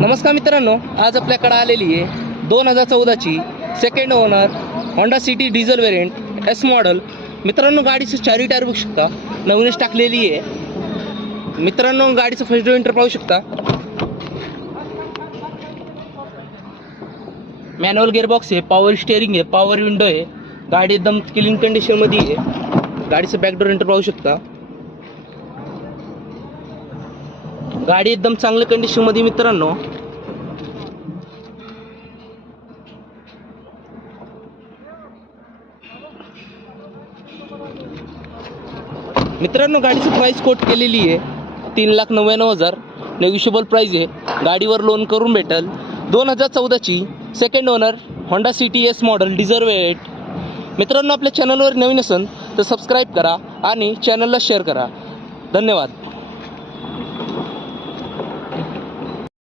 नमस्कार मित्रांनो, आज आपल्याकडे आलेली आहे 2014ची second owner Honda City diesel variant S model. मित्रांनो, गाडीचं चारी टायर बघू शकता, नवीनच टाकलेली आहे। मित्रांनो, गाडीचं फर्स्ट इंटर पाहू शकता, मॅन्युअल गिअरबॉक्स आहे, पॉवर स्टेअरिंग आहे, पॉवर विंडो आहे। गाडी एकदम क्लीन कंडिशनमध्ये आहे। गाडीचं बॅकडोर इंटर पाहू शकता, गाडी एकदम चांगल्या कंडिशनमध्ये मित्रांनो। मित्रांनो, गाडीची प्राइस कोट केलेली आहे 3,99,000, नेगोशिएबल प्राइस आहे। गाडीवर लोन करून भेटेल। 2014ची second owner Honda City S model diesel variant. मित्रांनो, आपल्या चॅनलवर नवीन असेल तर सबस्क्राईब करा आणि चॅनलला शेअर करा। धन्यवाद।